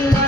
Thank you.